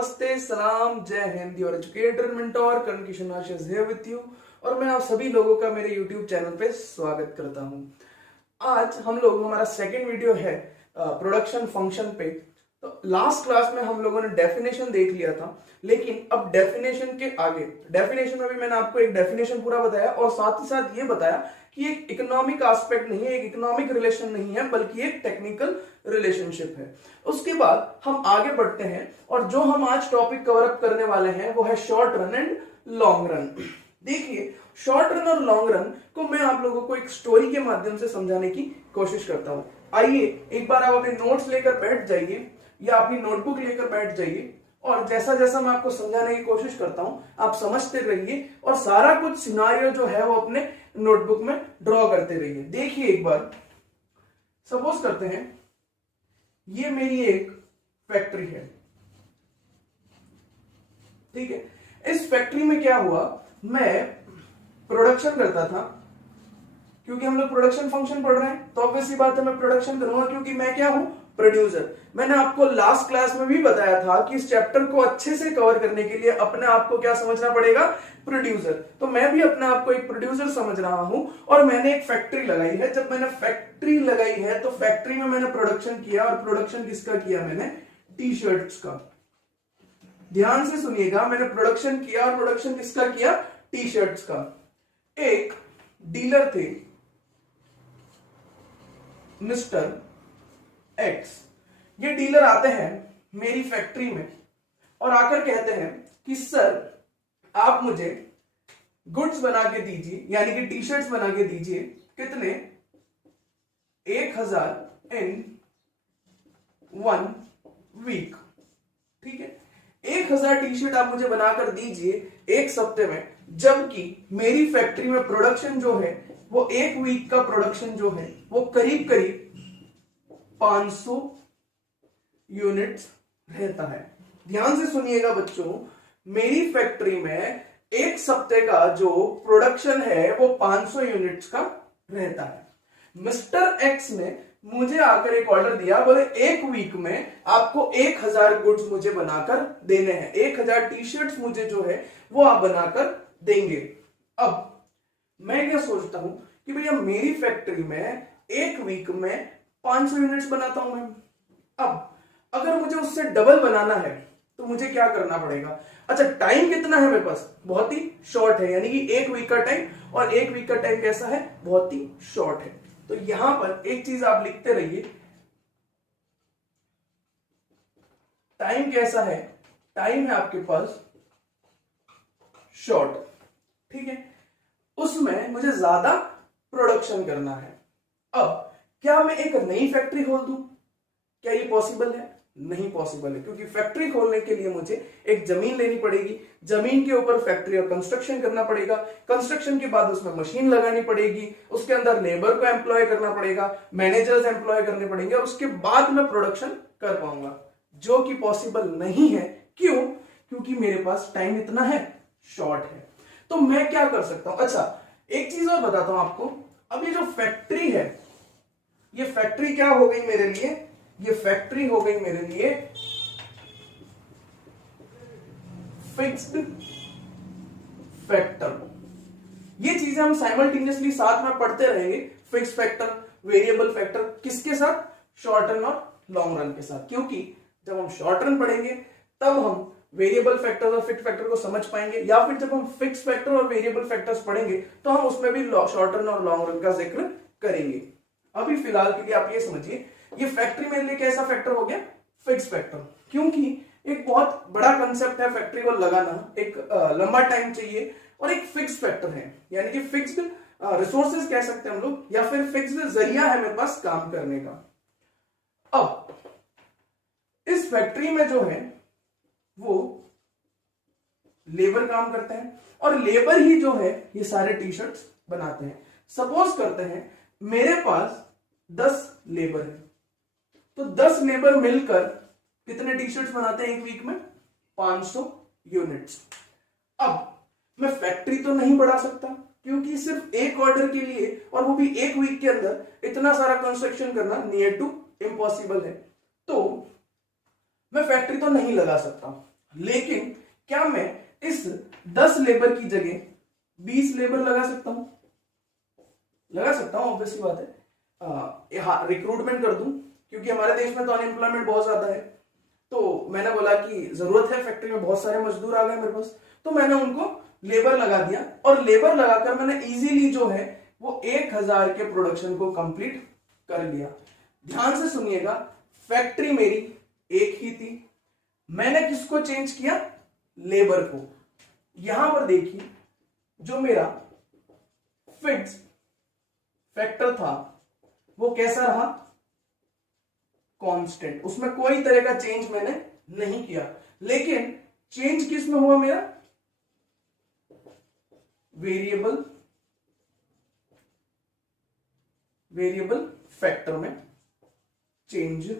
नमस्ते, सलाम, जय हिंद। योर एजुकेटर मेंटोर करण किशन आशीष है विद यू और मैं आप सभी लोगों का मेरे YouTube चैनल पे स्वागत करता हूं। आज हम लोग हमारा सेकंड वीडियो है प्रोडक्शन फंक्शन पे। तो लास्ट क्लास में हम लोगों ने डेफिनेशन देख लिया था, लेकिन अब डेफिनेशन के आगे डेफिनेशन में भी मैंने आपको एक डेफिनेशन पूरा बताया और साथ ही साथ ये बताया कि एक इकोनॉमिक एस्पेक्ट नहीं है, एक इकोनॉमिक रिलेशन नहीं है, बल्कि एक टेक्निकल रिलेशनशिप है। उसके बाद हम आगे बढ़ते हैं और जो हम आज टॉपिक कवर अप करने वाले हैं वो है short run and long run. देखिए, शॉर्ट रन और लॉन्ग रन को मैं आप लोगों को एक स्टोरी के माध्यम से समझाने की कोशिश करता हूं। आइए एक बार आप अपने नोट्स लेकर बैठ जाइए या अपनी नोटबुक लेकर बैठ जाइए और जैसा जैसा मैं आपको समझाने की कोशिश करता हूं आप समझते रहिए और सारा कुछ सिनारियो जो है वो अपने नोटबुक में ड्रॉ करते रहिए। देखिए, एक बार सपोज करते हैं ये मेरी एक फैक्ट्री है, ठीक है। इस फैक्ट्री में क्या हुआ, मैं प्रोडक्शन करता था। क्योंकि हम लोग प्रोडक्शन फंक्शन पढ़ रहे हैं तो ऑब्वियसली बात है मैं प्रोडक्शन करूंगा, क्योंकि मैं क्या हूं, प्रोड्यूसर। मैंने आपको लास्ट क्लास में भी बताया था कि इस चैप्टर को अच्छे से कवर करने के लिए अपने आप को क्या समझना पड़ेगा, प्रोड्यूसर। तो मैं भी अपने आप को एक प्रोड्यूसर समझ रहा हूं और मैंने एक फैक्ट्री लगाई है। जब मैंने फैक्ट्री लगाई है तो फैक्ट्री में मैंने प्रोडक्शन किया, और प्रोडक्शन किसका किया, मैंने टी शर्ट्स का। ध्यान से सुनिएगा, मैंने प्रोडक्शन किया और प्रोडक्शन किसका किया, टी शर्ट्स का। एक डीलर थे मिस्टर एक्स। ये डीलर आते हैं मेरी फैक्ट्री में और आकर कहते हैं कि सर आप मुझे गुड्स बना के दीजिए, यानी कि टी शर्ट्स बना के दीजिए। कितने, 1000 इन 1 वीक, ठीक है। 1000 टी शर्ट आप मुझे बनाकर दीजिए एक सप्ते में, जबकि मेरी फैक्ट्री में प्रोडक्शन जो है वो एक वीक का प्रोडक्शन जो है वो करीब करीब 500 यूनिट्स रहता है। ध्यान से सुनिएगा बच्चों, मेरी फैक्ट्री में एक सप्ते का जो प्रोडक्शन है वो 500 यूनिट्स का रहता है। मिस्टर एक्स ने मुझे आकर एक ऑर्डर दिया, बोले एक वीक में आपको 1000 गुड्स मुझे बनाकर देने हैं, 1000 टी शर्ट्स मुझे जो है वो आप बनाकर देंगे। अब मैं क्या सोचता हूं कि भैया मेरी फैक्ट्री में एक वीक में 500 यूनिट्स बनाता हूं मैं। अब अगर मुझे उससे डबल बनाना है तो मुझे क्या करना पड़ेगा। अच्छा, टाइम कितना है मेरे पास, बहुत ही शॉर्ट है, यानी कि एक वीक का टाइम, और एक वीक का टाइम कैसा है, बहुत ही शॉर्ट है। तो यहां पर एक चीज आप लिखते रहिए, टाइम कैसा है, टाइम है आपके पास शॉर्ट, ठीक है। उसमें मुझे ज्यादा प्रोडक्शन करना है। अब क्या मैं एक नई फैक्ट्री खोल दूं, क्या ये पॉसिबल है, नहीं पॉसिबल है, क्योंकि फैक्ट्री खोलने के लिए मुझे एक जमीन लेनी पड़ेगी, जमीन के ऊपर फैक्ट्री का कंस्ट्रक्शन करना पड़ेगा, कंस्ट्रक्शन के बाद उसमें मशीन लगानी पड़ेगी, उसके अंदर लेबर को एम्प्लॉय करना पड़ेगा, मैनेजर्स एम्प्लॉय करने पड़ेंगे, और उसके बाद मैं प्रोडक्शन कर पाऊंगा, जो कि पॉसिबल नहीं है। क्यों, क्योंकि मेरे पास टाइम इतना है, शॉर्ट है। तो मैं क्या कर सकता हूं, अच्छा एक चीज और बताता हूं आपको। अब ये जो फैक्ट्री है, ये फैक्ट्री क्या हो गई मेरे लिए, ये फैक्ट्री हो गई मेरे लिए फिक्स्ड फैक्टर। ये चीजें हम साइमल्टेनियसली साथ में पढ़ते रहेंगे, फिक्स्ड फैक्टर, वेरिएबल फैक्टर, किसके साथ, शॉर्ट रन और लॉन्ग रन के साथ। क्योंकि जब हम शॉर्ट रन पढ़ेंगे तब हम वेरिएबल फैक्टर और फिक्स्ड फैक्टर को समझ पाएंगे, या फिर जब हम फिक्स्ड फैक्टर और वेरिएबल फैक्टर्स पढ़ेंगे तो हम उसमें भी शॉर्ट रन और लॉन्ग रन का जिक्र करेंगे। अभी फिलहाल के लिए आप ये समझिए, ये फैक्ट्री मेरे लिए कैसा फैक्टर हो गया, फिक्स्ड फैक्टर। क्योंकि एक बहुत बड़ा कंसेप्ट है फैक्ट्री को लगाना, एक लंबा टाइम चाहिए, और एक फिक्स्ड फैक्टर है, यानी कि फिक्स्ड रिसोर्सेज कह सकते हैं हम लोग, या फिर फिक्स्ड जरिया है मेरे पास काम करने का। अब इस फैक्ट्री में जो है वो लेबर काम करते हैं, और लेबर ही जो है ये सारे टी शर्ट्स बनाते हैं। सपोज करते हैं मेरे पास 10 लेबर है, तो 10 लेबर मिलकर कितने टी शर्ट्स बनाते हैं एक वीक में, 500 यूनिट्स। अब मैं फैक्ट्री तो नहीं बढ़ा सकता, क्योंकि सिर्फ एक ऑर्डर के लिए, और वो भी एक वीक के अंदर, इतना सारा कंस्ट्रक्शन करना नियर टू इम्पॉसिबल है। तो मैं फैक्ट्री तो नहीं लगा सकता, लेकिन क्या मैं इस 10 लेबर की जगह 20 लेबर लगा सकता हूं? लगा सकता हूं, ऑब्वियसली बात है। रिक्रूटमेंट कर दूं, क्योंकि हमारे देश में तो अनएम्प्लॉयमेंट बहुत ज्यादा है। तो मैंने बोला कि जरूरत है, फैक्ट्री में बहुत सारे मजदूर आ गए मेरे पास, तो मैंने उनको लेबर लगा दिया, और लेबर लगाकर मैंने इजीली जो है वो 1000 के प्रोडक्शन को कंप्लीट कर लिया। ध्यान से सुनिएगा, फैक्ट्री मेरी एक ही थी, मैंने किसको चेंज किया? लेबर को। यहां पर देखिए, जो मेरा फिक्स फैक्टर था वो कैसा रहा? कांस्टेंट, उसमें कोई तरह का चेंज मैंने नहीं किया। लेकिन चेंज किस में हुआ मेरा? वेरिएबल फैक्टर में चेंज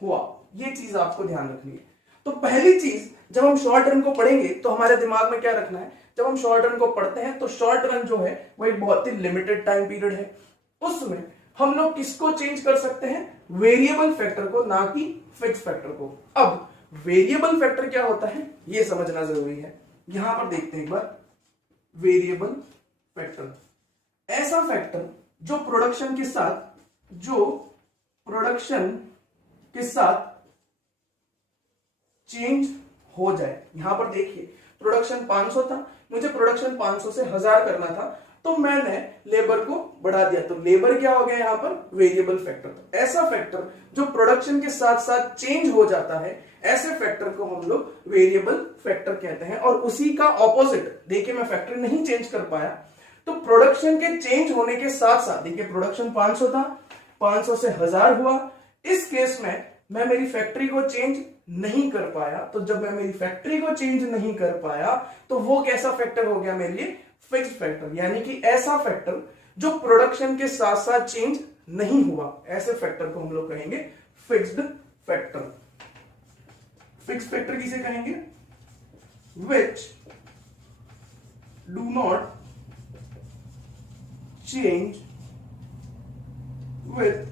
हुआ। ये चीज आपको ध्यान रखनी है। तो पहली चीज, जब हम शॉर्ट रन को पढ़ेंगे तो हमारे दिमाग में क्या रखना है? जब हम शॉर्ट रन को पढ़ते हैं तो शॉर्ट रन जो है वो एक बहुत ही लिमिटेड टाइम पीरियड है, उसमें हम लोग किसको चेंज कर सकते हैं? वेरिएबल फैक्टर को, ना कि फिक्स फैक्टर को। अब वेरिएबल फैक्टर क्या होता है ये समझना जरूरी है। यहां पर देखते हैं एक बार, वेरिएबल फैक्टर ऐसा फैक्टर जो प्रोडक्शन के साथ चेंज हो जाए। यहां पर देखिए, प्रोडक्शन 500 था, मुझे प्रोडक्शन 500 से 1000 करना था, तो मैंने लेबर को बढ़ा दिया, तो लेबर क्या हो गया यहां पर? Variable factor. ऐसा फैक्टर जो प्रोडक्शन के साथ साथ चेंज हो जाता है, ऐसे फैक्टर को हम लोग वेरिएबल फैक्टर कहते हैं। और उसी का ऑपोजिट, देखिए मैं फैक्टर नहीं चेंज कर पाया, तो प्रोडक्शन के चेंज होने के साथ साथ, देखिए प्रोडक्शन 500 था, 500 से 1000 हुआ, इस केस में मैं मेरी फैक्ट्री को चेंज नहीं कर पाया। तो जब मैं मेरी फैक्ट्री को चेंज नहीं कर पाया तो वो कैसा फैक्टर हो गया मेरे लिए? Fixed factor. यानी कि ऐसा फैक्टर जो प्रोडक्शन के साथ साथ चेंज नहीं हुआ, ऐसे फैक्टर को हम लोग कहेंगे फिक्स्ड फैक्टर। फिक्स्ड फैक्टर किसे कहेंगे? Which do not change with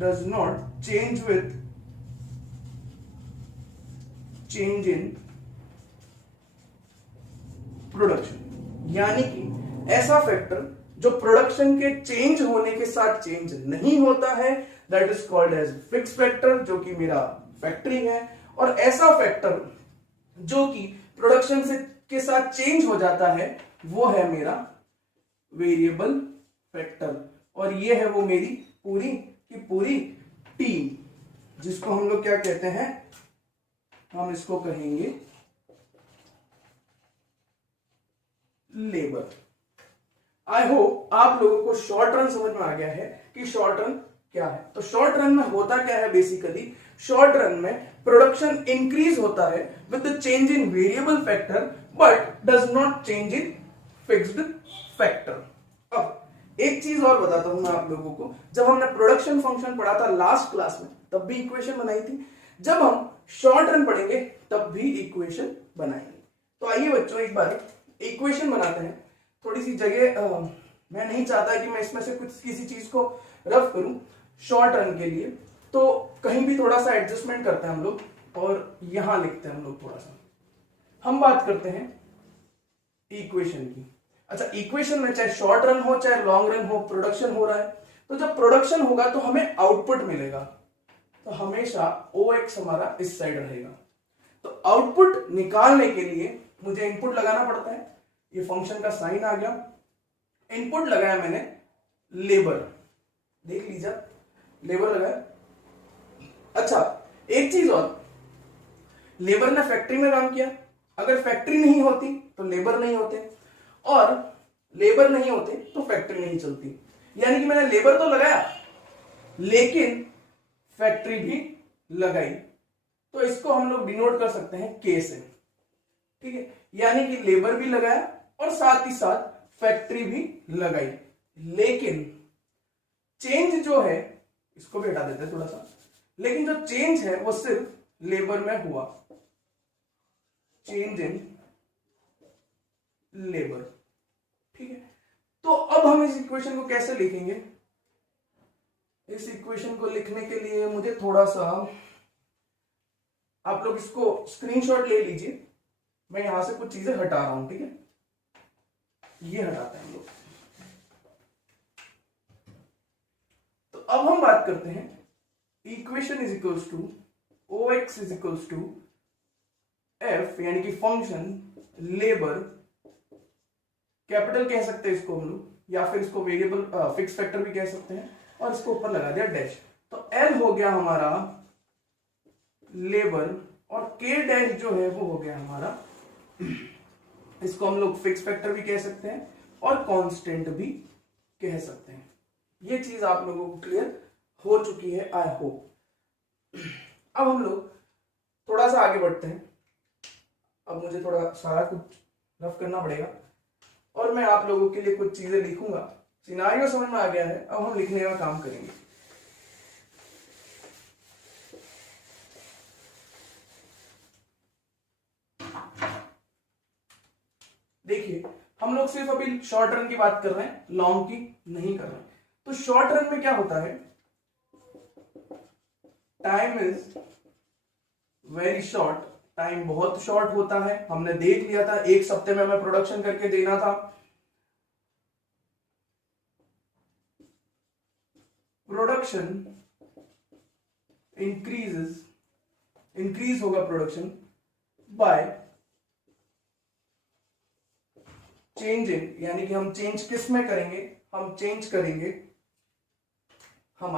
does not change with change in production. यानी कि ऐसा फैक्टर जो प्रोडक्शन के चेंज होने के साथ चेंज नहीं होता है, that is called as fix factor, जो कि मेरा फैक्टरी है। और ऐसा फैक्टर जो कि प्रोडक्शन से के साथ चेंज हो जाता है, वो है मेरा वेरिएबल फैक्टर। और ये है वो मेरी पूरी की पूरी टीम, जिसको हम लोग क्या कहते हैं? हम इसको कहेंगे लेबर। आई होप आप लोगों को शॉर्ट रन समझ में आ गया है कि शॉर्ट रन क्या है। तो शॉर्ट रन में होता क्या है? बेसिकली शॉर्ट रन में प्रोडक्शन इंक्रीज होता है with the change in variable factor, but does not change in fixed factor. अब एक चीज और बताता हूं मैं आप लोगों को, जब हमने प्रोडक्शन फंक्शन पढ़ा था लास्ट क्लास में, तब भी इक्वेशन बनाई थी। जब हम शॉर्ट रन पढ़ेंगे तब भी इक्वेशन बनाएंगे। तो आइए बच्चों एक बार इक्वेशन बनाते हैं। थोड़ी सी जगह मैं नहीं चाहता कि मैं इसमें से कुछ किसी चीज को रफ करूं शॉर्ट रन के लिए, तो कहीं भी थोड़ा सा एडजस्टमेंट करते हैं हम लोग, और यहां लिखते हैं हम लोग थोड़ा सा। हम बात करते हैं इक्वेशन की। अच्छा, इक्वेशन में चाहे शॉर्ट रन हो चाहे लॉन्ग रन हो, प्रोडक्शन हो रहा है, तो जब प्रोडक्शन होगा तो हमें आउटपुट मिलेगा, तो हमेशा OX हमारा इस साइड रहेगा। तो आउटपुट निकालने के लिए मुझे इनपुट लगाना पड़ता है। ये फंक्शन का साइन आ गया, इनपुट लगाया मैंने लेबर, देख लीजिए लेबर लगाया। अच्छा, एक चीज और, लेबर ने फैक्ट्री में काम किया, अगर फैक्ट्री नहीं होती तो लेबर नहीं होते, और लेबर नहीं होते तो फैक्ट्री नहीं चलती। यानी कि मैंने लेबर तो लगाया लेकिन फैक्ट्री भी लगाई, तो इसको हम लोग डिनोट कर सकते हैं K से। ठीक है, यानी कि लेबर भी लगाया और साथ ही साथ फैक्ट्री भी लगाई, लेकिन चेंज जो है, इसको भी हटा देते हैं थोड़ा सा, लेकिन जो चेंज है वो सिर्फ लेबर में हुआ, चेंज इन लेबर। ठीक है, तो अब हम इस इक्वेशन को कैसे लिखेंगे? इस इक्वेशन को लिखने के लिए मुझे थोड़ा सा आप लोग इसको स्क्रीनशॉट ले लीजिए, मैं यहां से कुछ चीजें हटा रहा हूं, ठीक है, ये हटाते हैं हम लोग। तो अब हम बात करते हैं equation is equals to O X is equals to F, यानी कि फंक्शन लेबर, कैपिटल कह सकते हैं इसको हम लोग, या फिर इसको वेरिएबल फिक्स फैक्टर भी कह सकते हैं, और इसको ऊपर लगा दिया डैश। तो एल हो गया हमारा लेबर, और के डैश जो है वो हो गया हमारा, इसको हम लोग फिक्स फैक्टर भी कह सकते हैं और कांस्टेंट भी कह सकते हैं। ये चीज आप लोगों को क्लियर हो चुकी है, आई होप। अब हम लोग थोड़ा सा आगे बढ़ते हैं। अब मुझे थोड़ा सारा कुछ रफ करना पड़ेगा और मैं आप लोगों के लिए कुछ चीजें लिखूंगा। सिनारियो समझ में आ गया है, अब हम लिखने का काम करेंगे। देखिए, हम लोग सिर्फ अभी शॉर्ट रन की बात कर रहे हैं, लॉन्ग की नहीं कर रहे हैं। तो शॉर्ट रन में क्या होता है, time is very short, time बहुत शॉर्ट होता है। हमने देख लिया था, एक सप्ते में हमें प्रोडक्शन करके देना था। प्रोडक्शन इंक्रीज होगा प्रोडक्शन बाय चेंजिंग, यानी कि हम चेंज किस में करेंगे, हम चेंज करेंगे हम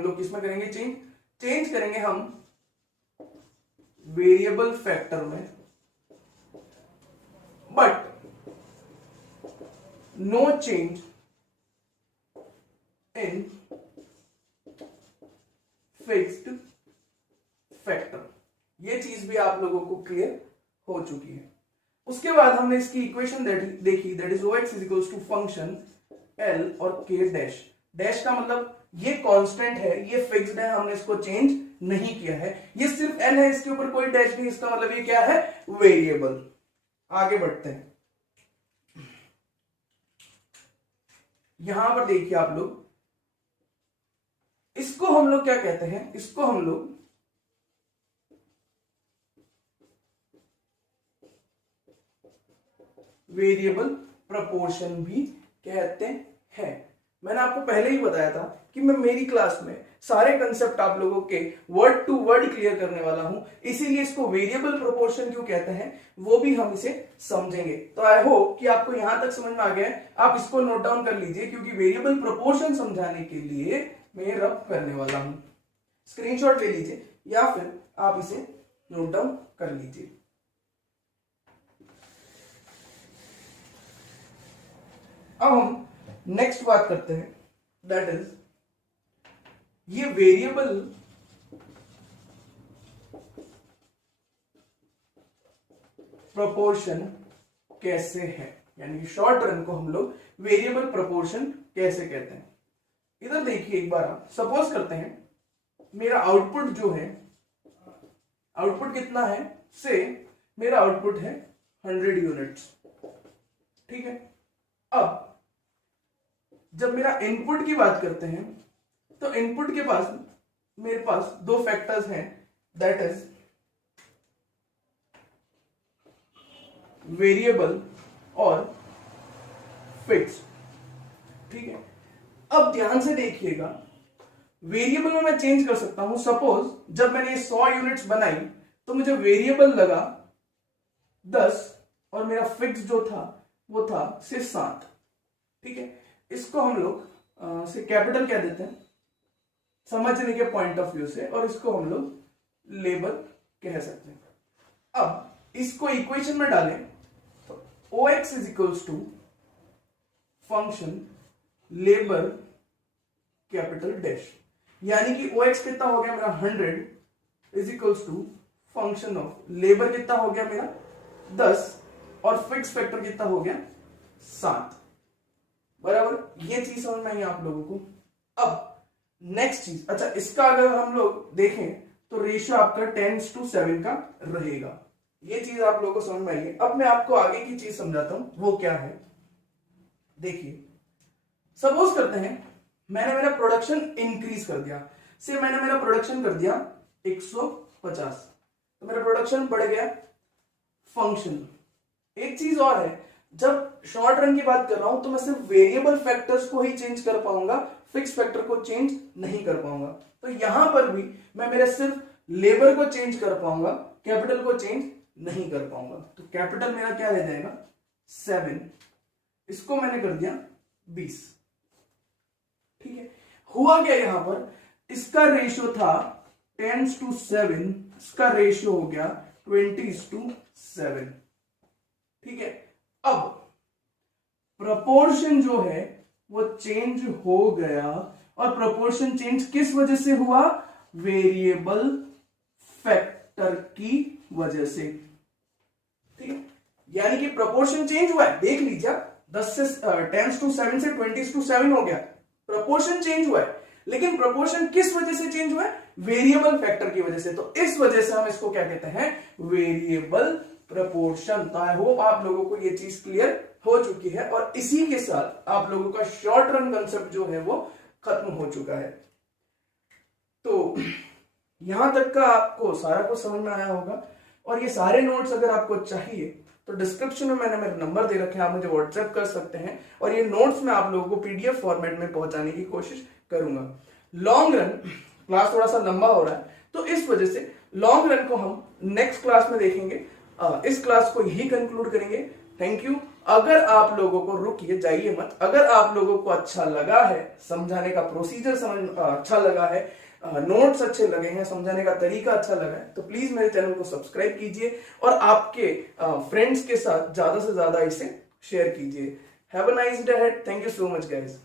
लोग किस में करेंगे, चेंज करेंगे हम वेरिएबल फैक्टर में, but no change in fixed factor. ये चीज भी आप लोगों को क्लियर हो चुकी है। उसके बाद हमने इसकी इक्वेशन देखी, that is O X is equals to function L और के डैश। डैश का मतलब ये कांस्टेंट है, ये फिक्स्ड है, हमने इसको चेंज नहीं किया है। ये सिर्फ एल है, इसके ऊपर कोई डैश नहीं, इसका मतलब ये क्या है, वेरिएबल। आगे बढ़ते हैं। यहां पर देखिए आप लोग, इसको हम लोग क्या कहते हैं, इसको हम लोग वेरिएबल प्रपोर्शन भी कहते हैं। मैंने आपको पहले ही बताया था कि मैं मेरी क्लास में सारे कंसेप्ट आप लोगों के वर्ड टू वर्ड क्लियर करने वाला हूं, इसीलिए इसको वेरिएबल प्रोपोर्शन क्यों कहते हैं वो भी हम इसे समझेंगे। तो आई होप कि आपको यहां तक समझ में आ गया है। आप इसको नोट डाउन कर लीजिए, क्योंकि वेरिएबल प्रोपोर्शन समझाने के लिए मैं ये रब करने वाला हूं। स्क्रीनशॉट ले लीजिए या फिर आप इसे नोट डाउन कर लीजिए। अब हम नेक्स्ट बात करते हैं, दैट इज ये वेरिएबल प्रोपोर्शन कैसे है, यानी कि शॉर्ट रन को हम लोग वेरिएबल प्रोपोर्शन कैसे कहते हैं। इधर देखिए एक बार, आप सपोज करते हैं मेरा आउटपुट जो है, आउटपुट कितना है, से मेरा आउटपुट है 100 यूनिट्स, ठीक है। अब जब मेरा इनपुट की बात करते हैं तो इनपुट के पास मेरे पास दो फैक्टर्स हैं, दैट इज वेरिएबल और फिक्स, ठीक है। अब ध्यान से देखिएगा, वेरिएबल में मैं चेंज कर सकता हूं। सपोज जब मैंने ये 100 यूनिट्स बनाई तो मुझे वेरिएबल लगा 10 और मेरा फिक्स जो था वो था से 7, ठीक है। इसको हम लोग से कैपिटल कह देते हैं समझने के पॉइंट ऑफ व्यू से, और इसको हम लोग लेबर कह सकते हैं। अब इसको इक्वेशन में डालें तो O X is equals to function labour capital dash, यानी कि ओ एक्स कितना हो गया मेरा 100 is equals to function of labour कितना हो गया मेरा 10 और फिक्स फैक्टर कितना हो गया 7, बराबर। ये चीज समझ में आई आप लोगों को। अब नेक्स्ट चीज, अच्छा इसका अगर हम लोग देखें तो रेशियो आपका 10:7 का रहेगा। ये चीज आप लोगों को समझ में आई है। अब मैं आपको आगे की चीज समझाता हूं, वो क्या है। देखिए, सपोज करते हैं मैंने मेरा प्रोडक्शन इंक्रीज कर दिया। से मैंने मेरा प्रोडक्शन कर दिया 150, तो मेरा प्रोडक्शन बढ़ गया। फंक्शन, एक चीज और है, जब शॉर्ट रन की बात कर रहा हूं तो मैं सिर्फ वेरिएबल फैक्टर्स को ही चेंज कर पाऊंगा, फिक्स फैक्टर को चेंज नहीं कर पाऊंगा। तो यहां पर भी मैं मेरे सिर्फ लेबर को चेंज कर पाऊंगा, कैपिटल को चेंज नहीं कर पाऊंगा। तो कैपिटल मेरा क्या रह जाएगा 7, इसको मैंने कर दिया 20। ठीक है, हुआ क्या यहां पर, इसका रेशियो था 10:7, इसका रेशियो हो गया 20:7। ठीक है, अब प्रपोर्शन जो है वो चेंज हो गया, और प्रपोर्शन चेंज किस वजह से हुआ, वेरिएबल फैक्टर की वजह से। ठीक है, यानी कि प्रपोर्शन चेंज हुआ है, देख लीजिए 10:7 से 20:7 हो गया, प्रपोर्शन चेंज हुआ है, लेकिन प्रपोर्शन किस वजह से चेंज हुआ है, वेरिएबल फैक्टर की वजह से। तो इस वजह से हम इसको क्या कहते हैं, वेरिएबल प्रपोर्शन। तो आई होप आप लोगों को ये चीज क्लियर हो चुकी है, और इसी के साथ आप लोगों का शॉर्ट रन कंसेप्ट जो है वो खत्म हो चुका है। तो यहां तक का आपको सारा कुछ समझ में आया होगा, और ये सारे नोट्स अगर आपको चाहिए तो डिस्क्रिप्शन में मैंने मेरा नंबर दे रखा है, आप मुझे व्हाट्सएप कर सकते हैं, और ये नोट्स मैं आप लोगों को पीडीएफ फॉर्मेट में पहुंचाने की कोशिश करूंगा। लॉन्ग रन क्लास थोड़ा सा लंबा हो रहा है, तो इस वजह से लॉन्ग रन को हम नेक्स्ट क्लास में देखेंगे। इस क्लास को यही कंक्लूड करेंगे। Thank you. अगर आप लोगों को, रुकिए जाइए मत, अगर आप लोगों को अच्छा लगा है, समझाने का प्रोसीजर अच्छा लगा है, नोट्स अच्छे लगे हैं, समझाने का तरीका अच्छा लगा है, तो प्लीज मेरे चैनल को सब्सक्राइब कीजिए और आपके फ्रेंड्स के साथ ज्यादा से ज्यादा इसे शेयर कीजिए। Have a nice day ahead. Thank you so much guys.